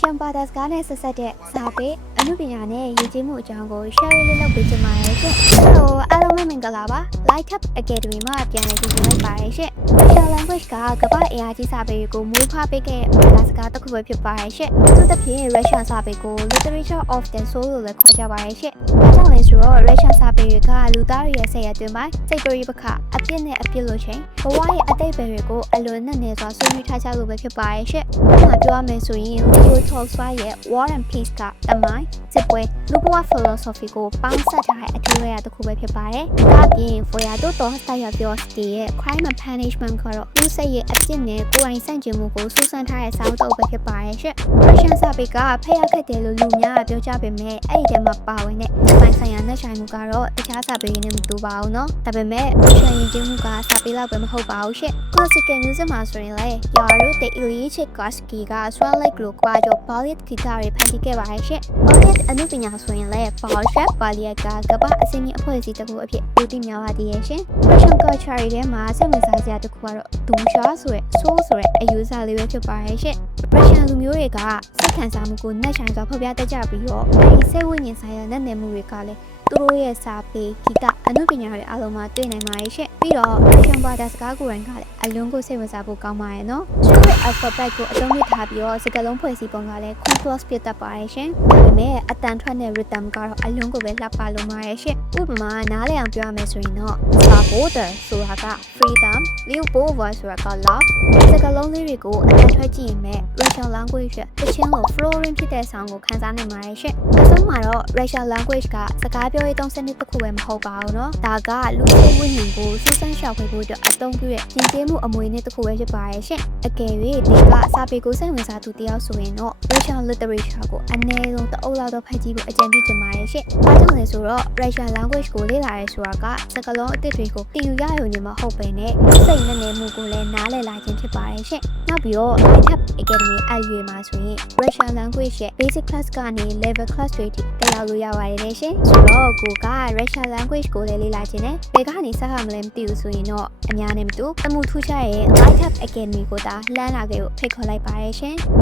Russian ဘာသာစကားနဲ့ဆက်ဆက်တဲ့စာပေအမှုပညာနဲ့ရည်ကြီးမှုအကြောင်းကို share လေးလုပ်ပေးချင်ပါတယ်ရှင်။ Hello အားလုံးပဲမင်္ဂလာပါ။ Light Up Academy မှာပြန်လည်ကြည့်လိုက်ပါတယ်ရှင်။ Russian language ကကမ္ဘာအင်အားကြီးစာပေတွေကိုမွေးဖွားပေးခဲ့တဲ့ဘာသာစကားတစ်ခုပဲဖြစ်ပါတယ်ရှင်။သူတစ်ဖြင့် Russian စာပေကို Literature of the Soul လို့လည်းခေါ်ကြပါတယ်ရှင်။ဒါကြောင့်လဲဆိုတော့ Russian စာပေတွေကလူသားတွေရဲ့စိတ်ရတွင်ပိုင်းစိတ်ပရိပခအပြစ်နဲ့အပြစ်လို့ချင်းဘဝရဲ့အတိတ်ပဲတွေကိုအလွန်နဲ့နေစွာဆွေးနွေးထားကြလို့ပဲဖြစ်ပါတယ်ရှင်။ဥပမာပြောရမယ်ဆိုရင် Leo Tolstoy ရဲ့ War and Peace ကတမိုင်းစစ်ပွဲလူဘဝ philosophy ကိုပေါင်းစပ်ထားတဲ့အထူးအရာတစ်ခုပဲဖြစ်ပါတယ်။ဒါ့အပြင် Fyodor Dostoevsky ရဲ့ Crime and Punishment ကတော့လူစိတ်ရဲ့အပြစ်နဲ့ကိုယ်ပိုင်ဆန့်ကျင်မှုကိုစူးစမ်းထားတဲ့စာအုပ်တစ်အုပ်ပဲဖြစ်ပါတယ်ရှင်။ Russian စာပေကဖျက်ခတ်တယ်လို့လူများပြောကြပေမဲ့အဲ့ဒီထဲမှာပါဝင်တဲ့ပိုင်းဆိုင်ရာနဲ့ဆိုင်မှုကတော့တခြားစာပေတွေနဲ့မတူပါဘူးเนาะ။ဒါပေမဲ့ Russian ယဉ်ကျေးမှုကစာပေလောက်ပဲမဟုတ်ပါဘူးရှင်။ Classical music မှာဆိုရင်လည်း Yaro the Ilyich Tchaikovsky က Swan Lake လို့ကွာကြော Ballet ဂီတတွေဖန်တီးခဲ့ပါတယ်ရှင်။ Ballet အမှုပညာဆိုရင်လည်း Bolshoi Ballet ကကမ္ဘာအစင်းကြီးအဖွဲ့အစည်းတစ်ခုအဖြစ်လူသိများပါသေးရဲ့ရှင်။ Russian culture တွေထဲမှာစိတ်ဝင်စားစရာတစ်ခုကတော့ Dusha ဆိုတဲ့ soul ဆိုတဲ့အယူအဆလေးပဲဖြစ်ပါတယ်ရှင်။ Russian လူမျိုးတွေကစိတ်ခံစားမှုကိုနှိုက်ဆိုင်စွာဖော်ပြတတ်ကြပြီးတော့အဲဒီစိတ်ဝိညာဉ်ဆိုင်ရာနဲ့နေမှုတွေကလည်းသူတို့ရဲ့စာပေဂီတအမှုပညာတွေအားလုံးမှာတွေ့နိုင်ပါတယ်ရှင်။ပြီးတော့ Russian ဘာသာစကားကိုယ်တိုင်ကလည်းအလွန်ကိုစိတ်ဝင်စားဖို့ကောင်းပါရဲ့နော်။ Short alphabet ကိုအသုံးပြုထားပြီးတော့စကားလုံးဖွဲ့စည်းပုံကလည်း complex ဖြစ်တတ်ပါတယ်ရှင်။ဒါပေမဲ့အတန်ထွက်တဲ့ rhythm ကတော့အလွန်ကိုပဲလှပလို့မှာရဲ့ရှင်။ဥပမာနားလည်အောင်ပြောရမယ်ဆိုရင်တော့ Svoboda ဆိုတာက freedom, Lyubova ဆိုတာက love စကားလုံးလေးတွေကိုအတန်ထွက်ကြည့်ရင်မဲ့ Russian language ရဲ့တခြင်းလို့ flowing ဖြစ်တဲ့ sound ကိုခန်းစားနိုင်ပါတယ်ရှင်။အဆုံးမှာတော့ Russian language ကစကားပြောရေးသုံးစနစ်တစ်ခုပဲမဟုတ်ပါဘူးเนาะဒါကလူစိတ်ဝိညာဉ်ကိုစူးစမ်းရှာဖွေဖို့အတွက်အသုံးပြုတဲ့ယဉ်ကျေးမှုအမွေအနှစ်တစ်ခုပဲဖြစ်ပါရဲ့ရှင်အကယ်၍ဒီကစာပေကိုစိတ်ဝင်စားသူတယောက်ဆိုရင်တော့ Russian literature ကိုအနည်းဆုံးတစ်အုပ်လောက်တော့ဖတ်ကြည့်ဖို့အကြံပြုချင်ပါတယ်ရှင်။ဘာကြောင့်လဲဆိုတော့ Russian language ကိုလေ့လာရဲဆိုတာကစကားလုံးအသစ်တွေကိုတည်ယူရရုံနဲ့မဟုတ်ပဲနဲ့စိတ်နဲ့နေမှုကိုလည်းနားလည်လာခြင်းဖြစ်ပါတယ်ရှင်။နောက်ပြီးတော့ Light Up Academy အရွယ်မှာဆိုရင် Russian language ရဲ့ basic class ကနေ level class တွေထိတက်ရောက်လို့ရပါတယ်ရှင်။ဆိုတော့ကိုက Russian language ကိုလည်းလေ့လာခြင်းနဲ့ဘယ်ကနေစကားမလဲမသိဘူးဆိုရင်တော့အများနဲ့မတူအမှုထူးခြားရဲ့ Light Up Academy ကိုဒါလှမ်းလာခဲ့ဖို့ဖိတ်ခေါ်လိုက်ပါတယ်ရှင်။